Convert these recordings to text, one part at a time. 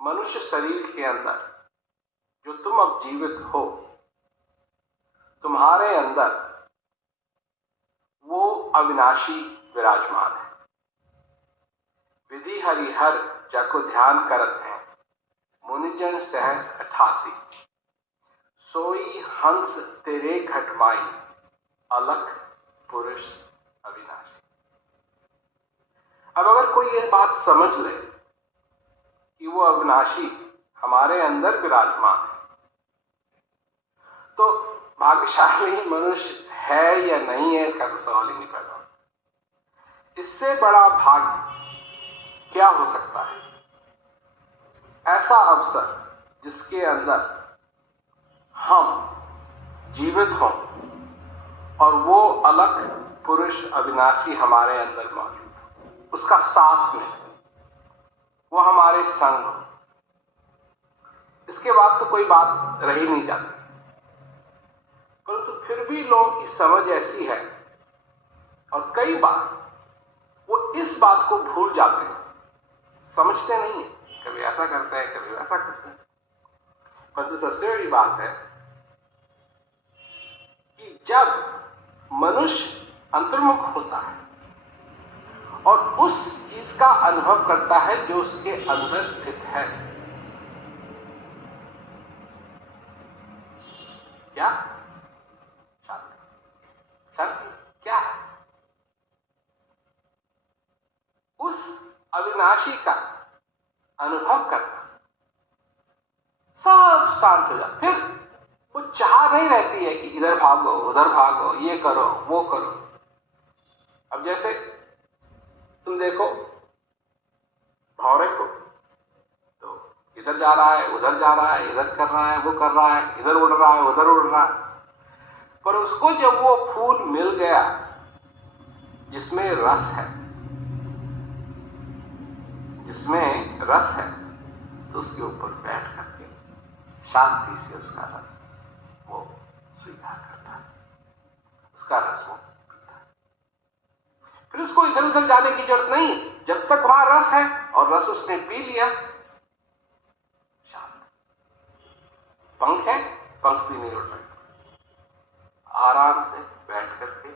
मनुष्य शरीर के अंदर जो तुम अब जीवित हो, तुम्हारे अंदर वो अविनाशी विराजमान है। विधि हरिहर जाको ध्यान करत हैं, मुनिजन सहस 88। सोई हंस तेरे घटमाई, अलख पुरुष अविनाशी। अब अगर कोई ये बात समझ ले कि वो अविनाशी हमारे अंदर विराजमान है, तो भाग्यशाली मनुष्य है या नहीं है इसका तो सवाल ही नहीं पैदा होता। इससे बड़ा भाग्य क्या हो सकता है? ऐसा अवसर जिसके अंदर हम जीवित हों और वो अलग पुरुष अविनाशी हमारे अंदर मौजूद हो, उसका साथ में वो हमारे संग हो। इसके बाद तो कोई बात रही नहीं जाती। परंतु फिर भी लोगों की समझ ऐसी है और कई बार वो इस बात को भूल जाते हैं, समझते नहीं है। कभी ऐसा करते हैं, कभी वैसा करते हैं। परंतु सबसे बड़ी बात है कि जब मनुष्य अंतर्मुख होता है और उस चीज का अनुभव करता है जो उसके अंदर स्थित है, क्या शांति। शांति क्या है? उस अविनाशी का अनुभव करना, सब शांत हो जाता। फिर वो चाह नहीं रहती है कि इधर भागो उधर भागो, ये करो वो करो। अब जैसे तुम देखो भौरे को, तो इधर जा रहा है उधर जा रहा है, इधर कर रहा है वो कर रहा है, इधर उड़ रहा है उधर उड़ रहा है। पर उसको जब वो फूल मिल गया जिसमें रस है, जिसमें रस है, तो उसके ऊपर बैठ करके शांति से उसका रस वो स्वीकार करता है, उसका रस वो पीता है। फिर उसको इधर उधर जाने की जरूरत नहीं है। जब तक वहां रस है और रस उसने पी लिया, शांत। पंख है, पंख भी नहीं उड़ रहे, आराम से बैठ करके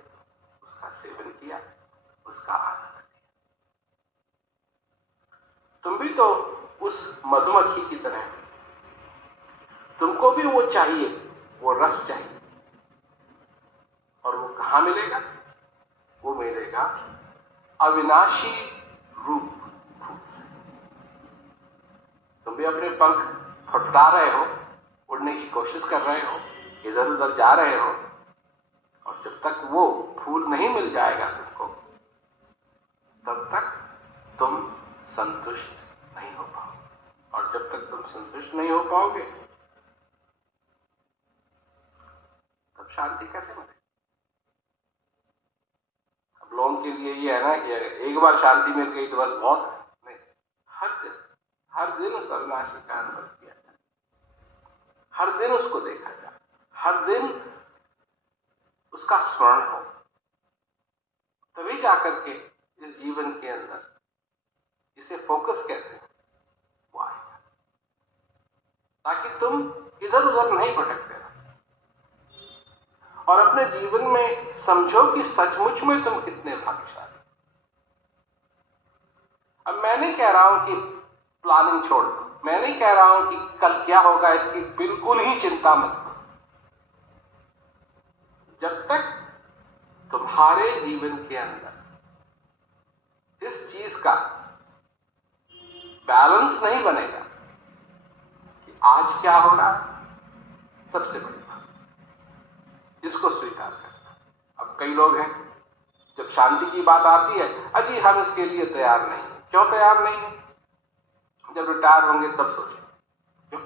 उसका सेवन किया, उसका आनंद लिया। तुम भी तो उस मधुमक्खी की तरह, तुमको भी वो चाहिए, वो रस चाहिए। और वो कहां मिलेगा? वो मिलेगा अविनाशी रूप फूल से। तुम भी अपने पंख फटफटा रहे हो, उड़ने की कोशिश कर रहे हो, इधर उधर जा रहे हो, और जब तक वो फूल नहीं मिल जाएगा तुमको, तब तक तुम संतुष्ट नहीं हो पाओगे। और जब तक तुम संतुष्ट नहीं हो पाओगे, तब शांति कैसे मिलेगी? अब लोगों के लिए ये है ना कि एक बार शांति मिल गई तो बस बहुत है। नहीं, हर दिन उस अविनाशी का अनुभव किया जाए, हर दिन उसको देखा जाए, हर दिन उसका स्मरण हो, तभी जाकर के इस जीवन के अंदर इसे फोकस कहते हैं वो आएगा, ताकि तुम इधर उधर नहीं भटकते रहो और अपने जीवन में समझो कि सचमुच में तुम कितने भाग्यशाली। अब मैं नहीं कह रहा हूं कि प्लानिंग छोड़ दो, मैं नहीं कह रहा हूं कि कल क्या होगा इसकी बिल्कुल ही चिंता मत करो। जब तक तुम्हारे जीवन के अंदर इस चीज का बैलेंस नहीं बनेगा कि आज क्या हो रहा है, सबसे बड़ी बात इसको स्वीकार करना। अब कई लोग हैं, जब शांति की बात आती है, अजी हम इसके लिए तैयार नहीं है। क्यों तैयार नहीं है? जब रिटायर होंगे तब सोचें। क्यों?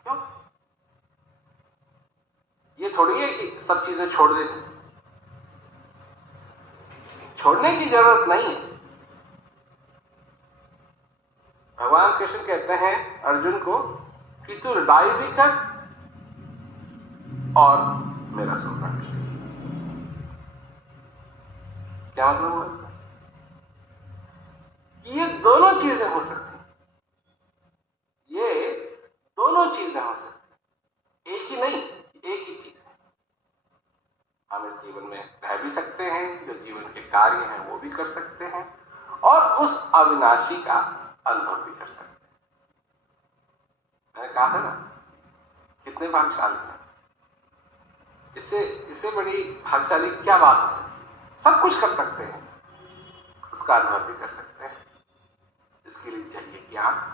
क्यों? ये थोड़ी है कि सब चीजें छोड़ देनी, छोड़ने की जरूरत नहीं है। भगवान कृष्ण कहते हैं अर्जुन को कि तू लड़ाई भी कर और मेरा संरक्षण। क्या मतलब हुआ इसका? कि ये दोनों चीजें हो सकती हैं। ये दोनों चीजें हो सकती, एक ही नहीं, एक ही चीज है। हम इस जीवन में रह भी सकते हैं, जो जीवन के कार्य हैं वो भी कर सकते हैं, और उस अविनाशी का अनुभव भी कर सकते हैं। मैंने कहा था ना, कितने भाग्यशाली हैं। इससे बड़ी भाग्यशाली क्या बात हो सकती है? सब कुछ कर सकते हैं, उसका अनुभव भी कर सकते हैं। इसके लिए चाहिए ज्ञान,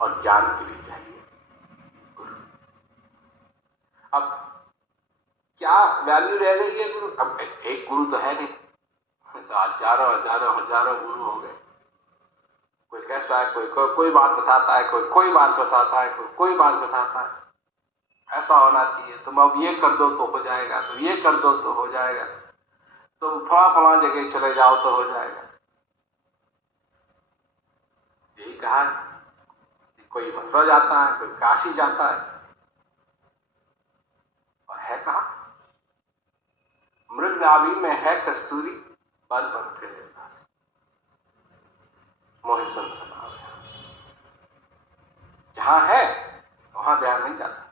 और ज्ञान के लिए चाहिए गुरु। अब क्या वैल्यू रह गई है गुरु? अब एक गुरु तो है नहीं, तो हजारों हजारों हजारों गुरु हो गए। कोई कैसा है, कोई बात बताता है, कोई बात बताता है, कोई बात बताता है। ऐसा होना चाहिए, तुम अब ये कर दो तो हो जाएगा, तुम ये कर दो तो हो जाएगा, तुम फला जगह चले जाओ तो हो जाएगा। यही कहा, कोई मथुरा जाता है, कोई काशी जाता है, और है कहा? मृग नाभि में है कस्तूरी, बन बन फिरे दासी, मोहि सुनावे हासी। जहां है वहां ध्यान नहीं जाता,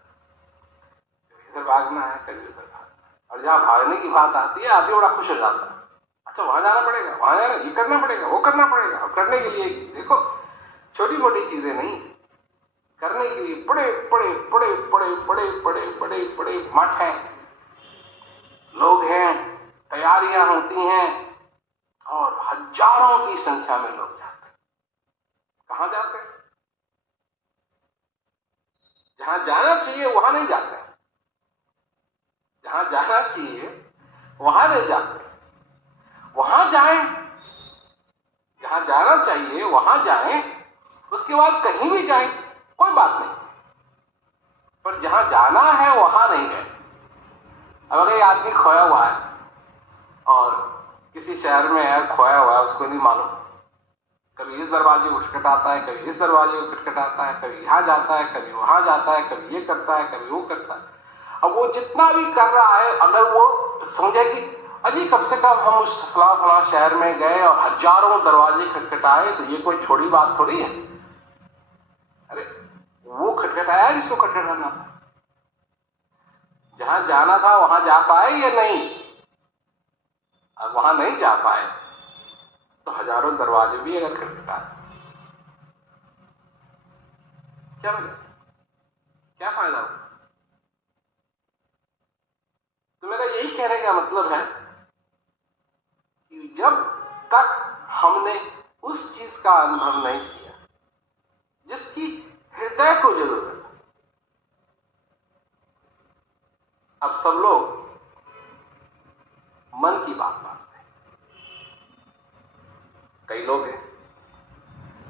इधर भागना है, कभी उधर भागना है। और जहां भागने की बात आती है, आदमी बड़ा खुश हो जाता है। अच्छा, वहां जाना पड़ेगा, वहां जाना, ये करना पड़ेगा, वो करना पड़ेगा। और करने के लिए देखो, छोटी मोटी चीजें नहीं, करने के लिए बड़े बड़े बड़े बड़े बड़े बड़े बड़े बड़े मठ हैं, लोग हैं, तैयारियां होती हैं, और हजारों की संख्या में लोग जाते हैं। कहां जाते हैं? जहां जाना चाहिए वहां नहीं जाते, जहां जाना चाहिए वहां नहीं जाते। वहां जाएं, जहां जाना चाहिए वहां जाएं, उसके बाद कहीं भी जाएं, कोई बात नहीं, पर जहां जाना है वहां नहीं गए। अब अगर आदमी खोया हुआ है और किसी शहर में है, खोया हुआ है, उसको नहीं मालूम, कभी इस दरवाजे को खटखटाता है, कभी इस दरवाजे को खटखटाता है, कभी यहां जाता है, कभी वहां जाता है, कभी ये करता है, कभी वो करता है। अब वो जितना भी कर रहा है, अगर वो समझे कि अजी कम से कम हम उस फला शहर में गए और हजारों दरवाजे खटखटाए, तो ये कोई छोटी बात थोड़ी है। अरे वो खटखटाया जिसको खटखटाना था, जहां जाना था वहां जा पाए या नहीं? अब वहां नहीं जा पाए तो हजारों दरवाजे भी अगर खटखटाए, क्या मिले, क्या फायदा हो? तो मेरा यही कहने का मतलब है कि जब तक हमने उस चीज का अनुभव नहीं किया जिसकी हृदय को जरूरत है। अब सब लोग मन की बात मानते हैं, कई लोग हैं,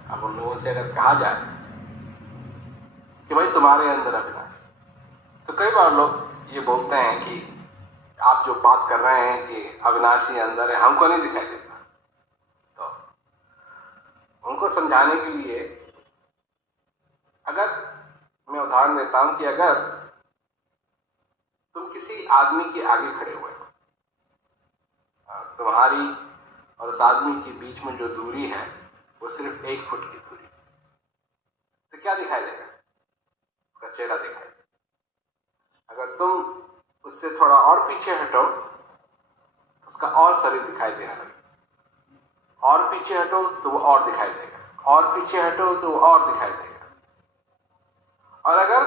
अब उन लोगों से अगर कहा जाए कि भाई तुम्हारे अंदर अविनाशी, तो कई बार लोग ये बोलते हैं कि आप जो बात कर रहे हैं कि अविनाशी अंदर है, हमको नहीं दिखाई देता। तो उनको समझाने के लिए अगर मैं उदाहरण देता हूं कि अगर तुम किसी आदमी के आगे खड़े हुए हो, तुम्हारी और उस आदमी के बीच में जो दूरी है वो सिर्फ 1 फुट की दूरी, तो क्या दिखाई देगा? उसका चेहरा दिखाई देगा। अगर तुम उससे थोड़ा और पीछे हटो तो उसका और शरीर दिखाई देने लगे, और पीछे हटो तो वो और दिखाई देगा, और पीछे हटो तो वो और दिखाई देगा। और अगर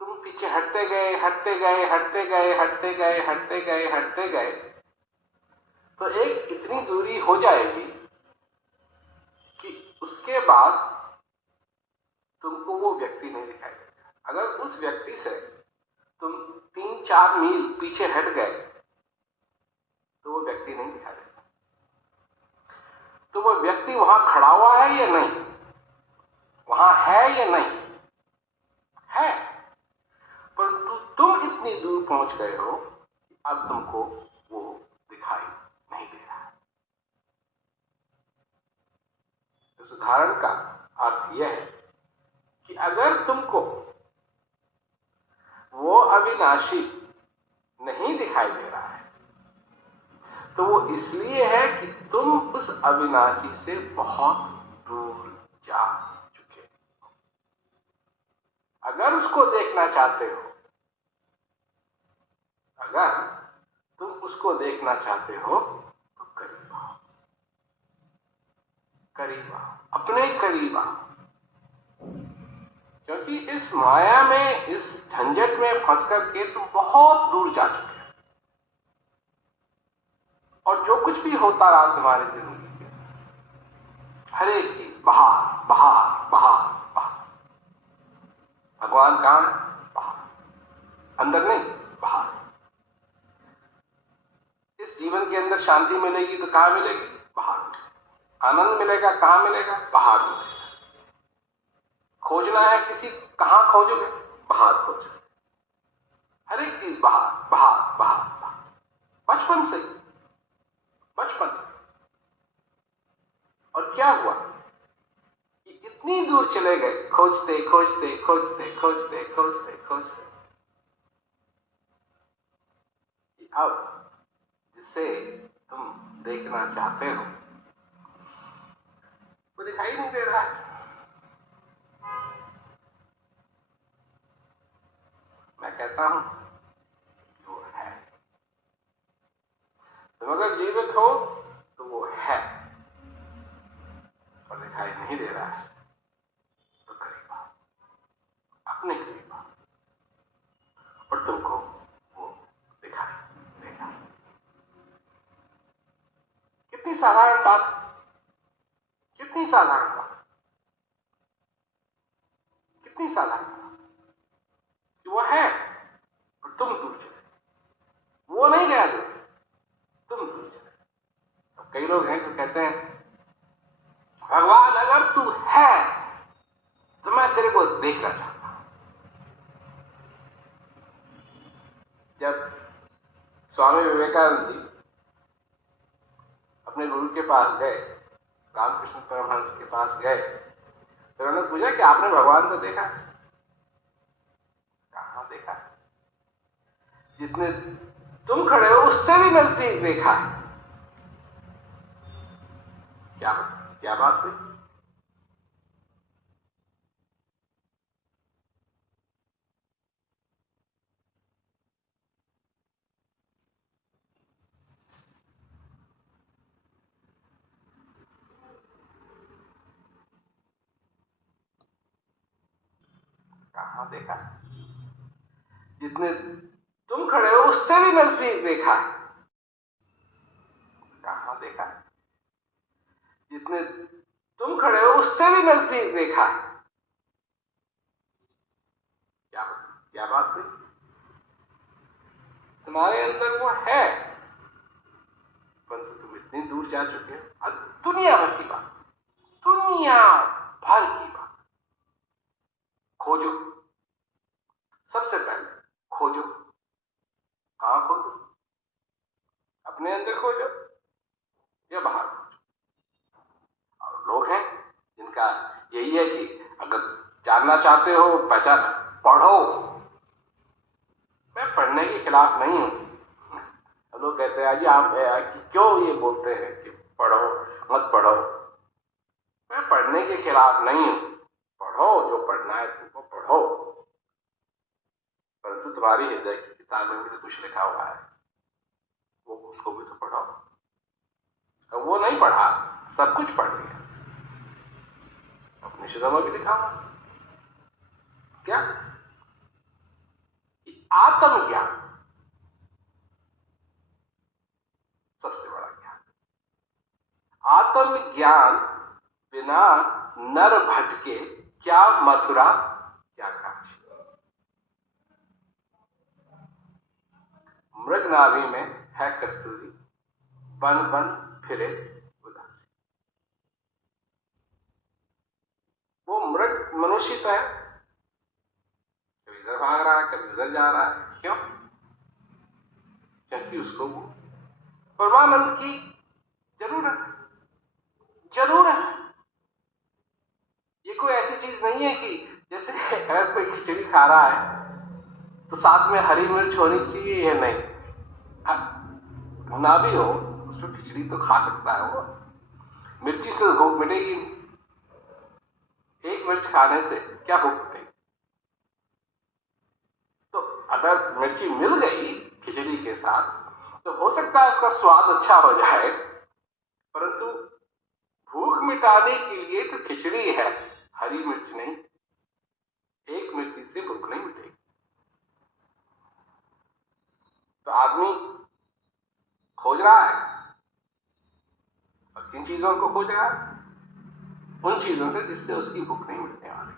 तुम पीछे हटते गए हटते गए हटते गए हटते गए हटते गए हटते गए, तो एक इतनी दूरी हो जाएगी कि उसके बाद तुमको वो व्यक्ति नहीं दिखाई देगा। अगर उस व्यक्ति से तुम 3-4 मील पीछे हट गए तो वो व्यक्ति नहीं दिखाई देगा। तो वो व्यक्ति वहां खड़ा हुआ है या नहीं, वहां है या नहीं है, परंतु तुम इतनी दूर पहुंच गए हो कि अब तुमको वो दिखाई नहीं दे रहा है। इस उदाहरण का अर्थ यह है कि अगर तुमको वो अविनाशी नहीं दिखाई दे रहा है, तो वो इसलिए है कि तुम उस अविनाशी से बहुत दूर जा चुके हो। अगर उसको देखना चाहते हो, अगर तुम उसको देखना चाहते हो तो करीब आओ, करीब आओ, अपने करीब आओ। क्योंकि इस माया में, इस झंझट में फंस करके तुम बहुत दूर जा चुके हो, और जो कुछ भी होता रहा तुम्हारी जिंदगी में, हर एक चीज बाहर बाहर बाहर बाहर। भगवान कहां है? बाहर, अंदर नहीं, बाहर। इस जीवन के अंदर शांति मिलेगी तो कहां मिलेगी? बाहर मिलेगी। आनंद मिलेगा कहां मिलेगा? बाहर मिलेगा। खोजना है किसी, कहां खोजोगे? बाहर खोजोगे। हर एक चीज बाहर बाहर बाहर बाहर, बचपन से, बचपन से। और क्या हुआ कि इतनी दूर चले गए, खोजते खोजते खोजते खोजते खोजते खोजते, कि अब जिसे तुम देखना चाहते हो वो दिखाई नहीं दे रहा है। मैं कहता हूं वो है। तुम अगर जीवित हो तो वो है, और दिखाई नहीं दे रहा है तो करीब आओ, अपने करीब आओ, और तुमको वो दिखाई देगा। कितनी साधारण बात है, कितनी साधारण बात, कितनी साधारण बात कि वो है और तुम दूर चले। वो नहीं गया दूर, तुम दूर चले। अब कई लोग हैं जो कहते हैं भगवान अगर तू है तो मैं तेरे को देखना चाहता हूं। जब स्वामी विवेकानंद जी अपने गुरु के पास गए, रामकृष्ण परमहंस के पास गए, तो उन्होंने पूछा कि आपने भगवान को देखा? कहां देखा? जितने तुम खड़े हो उससे भी नजदीक देखा है। क्या क्या बात हुई? कहां देखा? जितने तुम खड़े हो उससे भी नजदीक देखा है। कहां देखा? जितने तुम खड़े हो उससे भी नजदीक देखा है। क्या क्या बात हुई? तुम्हारे अंदर वो है, परंतु तुम इतनी दूर जा चुके हो। अब दुनिया भर की बात, दुनिया भर की बात खोजो। सबसे पहले खोजो। कहां खोजो? अपने अंदर खोजो या बाहर खोजो? और लोग हैं जिनका यही है कि अगर जानना चाहते हो पहचान, पढ़ो। मैं पढ़ने के खिलाफ नहीं हूं। लोग कहते हैं जी आप क्यों ये बोलते हैं कि पढ़ो, मत पढ़ो। मैं पढ़ने के खिलाफ नहीं हूं। पढ़ो, जो पढ़ना है तुमको पढ़ो, परंतु तुम्हारी हृदय की किताब में भी तो कुछ लिखा हुआ है, वो उसको भी तो पढ़ो। अब वो नहीं पढ़ा, सब कुछ पढ़ लिया, उपनिषदों में भी लिखा हुआ क्या? आत्मज्ञान सबसे बड़ा ज्ञान। आत्मज्ञान बिना नर भटके क्या मथुरा क्या काशी। मृग नाभि में है कस्तूरी, बन बन फिरे उदासी। वो मृग मनुष्य तो है, कभी इधर भाग रहा है, कभी उधर जा रहा है। क्यों? क्योंकि उसको वो परमानंद की जरूरत है, जरूरत है। ये कोई ऐसी चीज नहीं है कि जैसे अगर कोई खिचड़ी खा रहा है तो साथ में हरी मिर्च होनी चाहिए या नहीं। ना भी हो उसमें खिचड़ी तो खा सकता है वो, मिर्ची से भूख मिटेगी। एक मिर्च खाने से क्या भूख मिटेगी? अगर मिर्ची मिल गई खिचड़ी के साथ तो हो सकता है उसका स्वाद अच्छा हो जाए, परंतु भूख मिटाने के लिए तो खिचड़ी है, हरी मिर्च नहीं। एक मिर्ची से भूख नहीं मिटेगी। तो आदमी खोज रहा है, और किन चीजों को खोज रहा है? उन चीजों से जिससे उसकी भूख नहीं मिटने वाली।